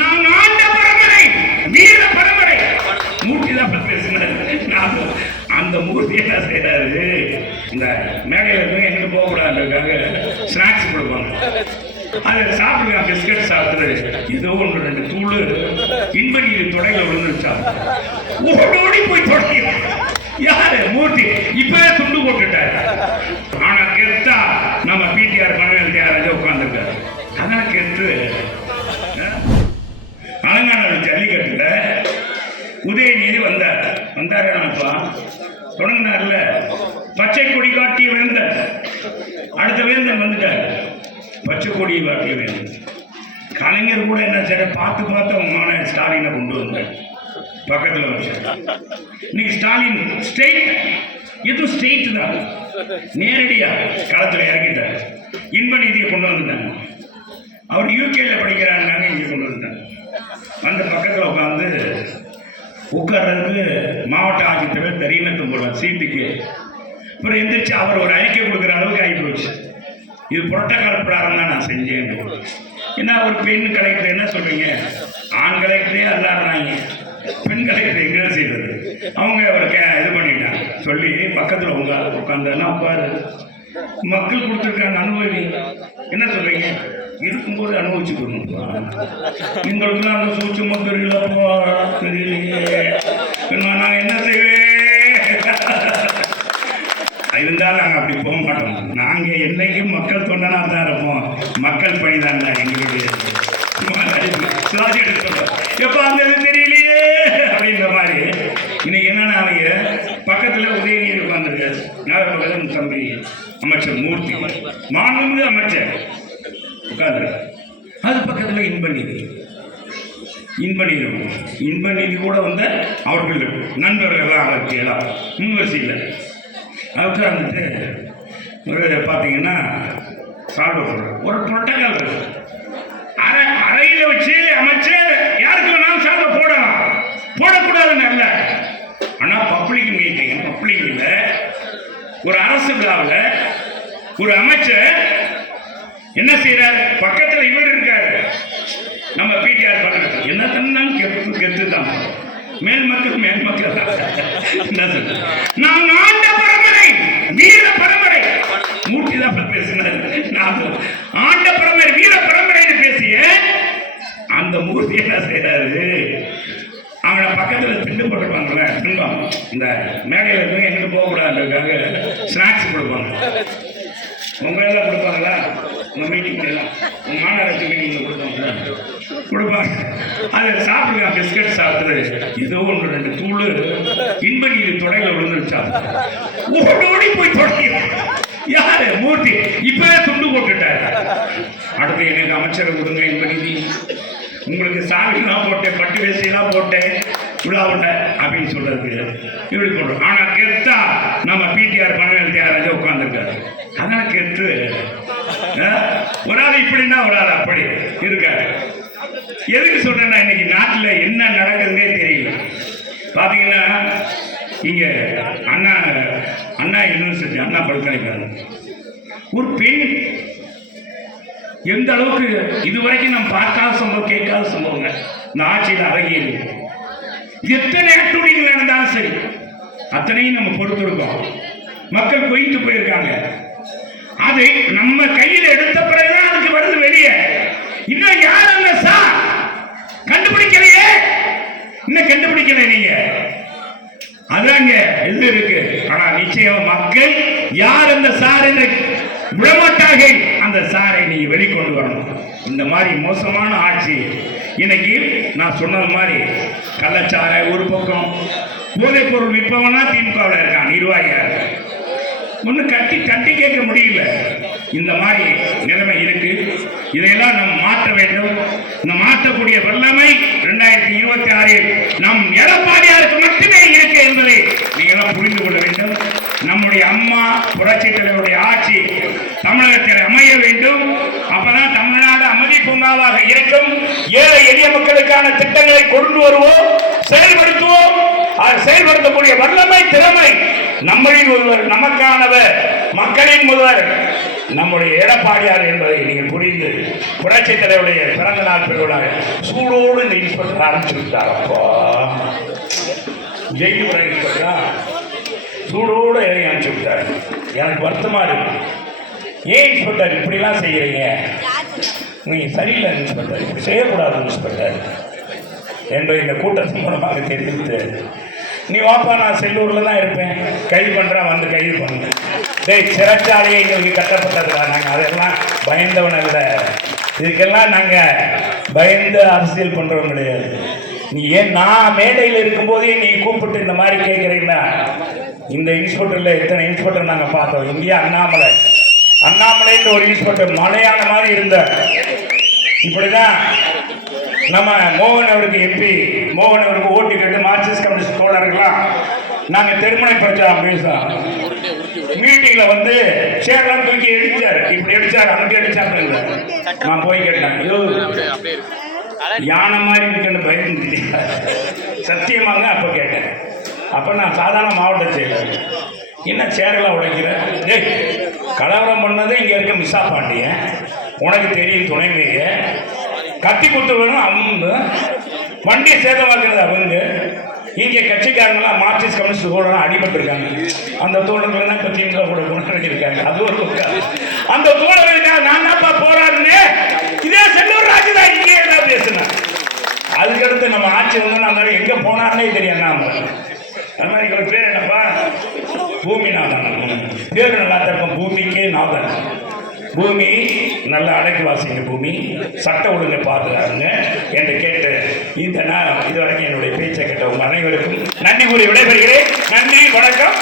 நான் ஆண்ட பரம்பரை, வீர பரம்பரை. மூர்த்தி தான் பேசினாரு. அந்த மூர்த்தி என்ன செய்யறாரு, இந்த மேடையில இருந்து எங்கிட்டு போக கூடாதுக்காக ஸ்நாக்ஸ் கொடுப்பாங்க. அதை சாப்பிடுங்க, பிஸ்கட் சாப்பிட்டு ஏதோ ஒன்று ரெண்டு தூள் இன்பனி தொடையில விழுந்துருச்சா, ஓடி போய் தொடங்கி யாரு மூர்த்தி இப்பவே துண்டு போட்டுட்டாரு. ஆனா கெத்தா நம்ம பிடிஆர் பழனியார் உட்கார்ந்துருக்காரு. அதான் கெத்து. அலங்காநல்லூர் ஜல்லிக்கட்டுல உதயநிதி வந்தாருப்பா தொடங்கினார்ல. பச்சை கொடி காட்டிய வேந்தன், அடுத்த வேந்தன் வந்துட்டார். பச்சை கொடியை காட்டிய வேந்தன். கலைஞர் கூட என்ன செய்ய பார்த்து உமான ஸ்டாலினை கொண்டு வந்தார் பக்கத்தில் வச்சு. இன்னைக்கு ஸ்டாலின் ஸ்டேட், எதுவும் ஸ்டேட் தான் நேரடியா களத்தில் இறங்கிட்டார். இன்ப நிதியை கொண்டு வந்துட்டாங்க. அவர் யூகேல படிக்கிறாங்க, இங்கே கொண்டு வந்துட்டாங்க. அந்த பக்கத்தில் உட்கார்றதுக்கு மாவட்ட ஆட்சித்தலைவர் தெரியினத்தும் போல சீட்டுக்கு. அப்புறம் எந்திரிச்சு அவர் ஒரு அறிக்கை கொடுக்குற அளவுக்கு ஆகி போச்சு. இது புரோட்டோகால் பிரகாரம் தான் நான் செஞ்சேன். ஏன்னா ஒரு பெண் கலெக்டர் என்ன சொல்றீங்க, ஆண் கலெக்டரே அல்லாடுறாங்க, பெண் கலெக்டர் எங்கே செய்யறது. அவங்க ஒரு இது பண்ணிட்டாங்க சொல்லி பக்கத்தில் உட்காந்தா உட்காரு, மக்கள் கொடுத்துருக்காங்க அனுபவி. என்ன சொல்றீங்க, இருக்கும்போது அனுபவிச்சுக்கணும். எங்களுக்குலாம் அந்த சூட்சமும் தெரியலப்போ, தெரியலையே நான் என்ன செய்வேன். இருந்தாலும் நாங்கள் அப்படி போக மாட்டோம். நாங்கள் என்னைக்கும் மக்கள் தொண்டனா தான் இருப்போம். மக்கள் பணி தான் எங்களுடைய. எப்போ அந்த தெரியலையே அப்படின்ற மாதிரி. இன்னைக்கு என்னன்னா, அவங்க பக்கத்தில் உதயநிதி உட்கார்ந்துருக்காரு. நாகப்பட்டினம் தம்பி அமைச்சர் மூர்த்தி, மாண்புமிகு அமைச்சர் உட்கார்ந்துருக்காரு. அது பக்கத்தில் இன்ப நிதி கூட அவர்கள் நண்பர்கள்லாம் அவருக்கு எல்லாம் முன்வரிசையில் உட்கார்ந்துட்டு ஒரு பார்த்தீங்கன்னா சால்வ் ஒரு புரோட்டோகால் இருக்கு. அறையில் வச்சு அமைச்சர் யாருக்கு வேணாலும் சால்வ் போடலாம், போடக்கூடாதுன்னு அல்ல. ஆனால் பப்ளிக் மீட்டிங், பப்ளிக்ல ஒரு அரசு விழாவில் ஒரு அமைச்சர் என்ன செய்யறாரு, பக்கத்தில் இவர் இருக்காரு, நம்ம பிடிஆர் பக்கத்தில் என்ன தன்னாலும் கெத்து தான். மேல் மக்கள் என்ன சொல்ற, நான் ஆண்ட பரம்பரை, வீர பரம்பரை. மூர்த்தி தான் பேசினார். ஆண்ட பரம்பரை, வீர பரம்பரைன்னு பேசிய அந்த மூர்த்தி என்ன செய்யறாரு, அவனை பக்கத்தில் திண்டு போட்டுருப்பாங்கல்ல, தின்பம் இந்த மேடையில் இருந்து எங்கிட்டு போக கூடாதுக்காக ஸ்நாக்ஸ் கொடுப்பாங்க. உங்களெல்லாம் கொடுப்பாங்களா, உங்கள் மீட்டிங்லாம், உங்கள் மாநகராட்சி மீட்டிங்கில் கொடுப்பாங்க. அதை சாப்பிடுங்க, பிஸ்கட் சாப்பிட்டு ஏதோ ஒன்று ரெண்டு தூள் இன்பனி தொடையில விழுந்துருச்சா, ஓடி போய் தொடங்கி யாரு மூர்த்தி இப்பவே துண்டு போட்டுட்டாரு. அடுத்து எனக்கு அமைச்சரை கொடுங்க, இன்பநிதி உங்களுக்கு சாமிலாம் போட்டேன், பட்டு வேசியெல்லாம் போட்டேன், விழாவுண்ட அப்படின்னு சொல்றதுக்கு இப்படி போடுறோம். ஆனா கெத்தா நம்ம பிடிஆர் பழனியார் உட்கார்ந்துருக்காரு. அதான் கெத்து. ஒரு ஆள் இப்படின்னா ஒரு ஆள் அப்படி இருக்காரு. எதுக்கு சொல்றேன்னா, இன்னைக்கு நாட்டில் என்ன நடக்குதுன்னே தெரியல. பாத்தீங்கன்னா இங்க அண்ணா யூனிவர்சிட்டி, அண்ணா பல்கலைக்கழகம், ஒரு பெண் எந்த அளவுக்கு இதுவரைக்கும் நம்ம பார்க்காத சம்பவம், கேட்காத சம்பவங்க இந்த ஆட்சியில் அரங்கியது. எத்தனை ஆக்டிவிட்டிகள் நடந்தாலும் சரி, அத்தனையும் நம்ம பொறுத்திருக்கோம். மக்கள் கொய்த்து போயிருக்காங்க. அதை நம்ம கையில் எடுத்த பிறகுதான் அதுக்கு வருது வெளியே. இன்னும் யார் அந்த சார் கண்டுபிடிக்கலையே, இன்னும் கண்டுபிடிக்கல நீங்க. அதாங்க இது இருக்கு. ஆனா நிச்சயம் மக்கள் யார் அந்த சார் என்று விடமாட்டாக, அந்த சாரை நீங்க வெளிக்கொண்டு வரணும். இந்த மாதிரி மோசமான ஆட்சி இன்னைக்கு நான் சொன்னது மாதிரி கள்ளச்சார ஒரு பக்கம், போதைப் பொருள் விற்பவனா திமுகவில் இருக்கான் நிர்வாகியாக, ஒன்னும் கட்டி கேட்க முடியல. இந்த மாதிரி நிலைமை இருக்கு. இதையெல்லாம் நாம் மாற்ற வேண்டும். இந்த மாற்றக்கூடிய வல்லமை 2026 நம் எடப்பாடியாருக்கு மட்டுமே இருக்கு என்பதை நீங்களாம் புரிந்து கொள்ள வேண்டும். நம்முடைய அம்மா புரட்சி தலைவருடைய ஆட்சி தமிழகத்தில் அமைய வேண்டும். அப்பதான் தமிழ்நாடு அமைதி பூங்காவாக இருக்கும். ஏழை எளிய மக்களுக்கான திட்டங்களை கொண்டு வருவோம், செயல்படுத்துவோம். அதை செயல்படுத்தக்கூடிய வல்லமை திறமை நம்மளின் முதல்வர், நமக்கானவர், மக்களின் முதல்வர் நம்முடைய எடப்பாடியார் என்பதை நீங்கள் புரிந்து புரட்சி தலைவருடைய பிறந்த நாள் பெருவிழா சூடோடு இந்த இன்ஸ்பெக்டர் ஆரம்பிச்சு விட்டார். அப்போ ஜெயிலு இன்ஸ்பெக்டர் சூடோடு இறங்கி அனுப்பிச்சு விட்டார். எனக்கு வருத்தமா இருக்கு. ஏன் இன்ஸ்பெக்டர் இப்படிலாம் செய்யறீங்க? நீங்க சரியில்லை இன்ஸ்பெக்டர், இப்படி செய்யக்கூடாது இன்ஸ்பெக்டர் என்பதை இந்த கூட்டத்தின் மூலமாக தெரிவித்து, நீ வாப்பா நான் செல்லூர்ல தான் இருப்பேன், கைது பண்றேன், வந்து கைது பண்ணு. டேய், சிறைச்சாலையை எங்களுக்கு கட்டப்பட்டதுடா, நாங்கள் அதெல்லாம் பயந்தவன் அல்ல, இதுக்கெல்லாம் நாங்கள் பயந்து அரசியல் பண்றவங்க கிடையாது. நீ ஏன் நான் மேடையில் இருக்கும்போதே நீ கூப்பிட்டு இந்த மாதிரி கேட்குறீங்களா? இந்த இன்ஸ்பெக்டர்ல எத்தனை இன்ஸ்பெக்டர் நாங்கள் பார்த்தோம். இந்தியா அண்ணாமலைன்னு ஒரு இன்ஸ்பெக்டர் மலையான மாதிரி இருந்தார். இப்படிதான் நம்ம மோகன் அவருக்கு எம்பி மோகன் அவருக்கு ஓட்டு கேட்டு மார்க்சிஸ்ட் கம்யூனிஸ்ட் தோழர்கள்லாம் நாங்கள் திருமண பிரச்சாரம் பேசுறோம். மீட்டிங்ல வந்து சேர்லாம் தூக்கி அடிச்சார், இப்படி அடிச்சார், அங்கே அடிச்சாரு. நான் போய் கேட்டேன், யானை மாதிரி இருக்குன்னு பயந்து சத்தியமாங்க. அப்போ கேட்டேன், அப்போ நான் சாதாரண மாவட்ட செயலர், என்ன சேரெல்லாம் உடைக்கிறேன்? டேய், கலவரம் பண்ணது இங்கே இருக்க மிஸ்ஸா பாண்டியன், உனக்கு தெரியும் துணைமைய கத்தி குத்து வேணும் அவங்க, வண்டியை சேதமாக்குறது அவங்க. இங்கே கட்சிக்காரங்களாம் மார்க்சிஸ்ட் கம்யூனிஸ்ட் தோழலாம் அடிபட்டிருக்காங்க. அந்த தோழர்கள் தான் இப்போ திமுக கூட கொண்டாடிருக்காங்க. அது ஒரு அந்த தோழர்களுக்காக நான் தான்ப்பா போராடுனேன். இதே செல்லூர் ராஜு தான் இங்கே ஏதாவது பேசுனேன். அதுக்கடுத்து நம்ம ஆட்சி வந்து அந்த எங்கே போனார்னே தெரியும். அந்த மாதிரி இவர் பேர் என்னப்பா? பூமிநாதன். பேர் நல்லா இருக்கும், பூமிக்கே நாதன். பூமி நல்ல அடக்கி வாசிங்க, பூமி சட்ட ஒழுங்கை பாதுகாருங்க என்று கேட்டு இந்த நாள் இதுவரைக்கும் என்னுடைய பேச்சை கேட்ட உங்கள் அனைவருக்கும் நன்றி கூறி விடைபெறுகிறேன். நன்றி, வணக்கம்.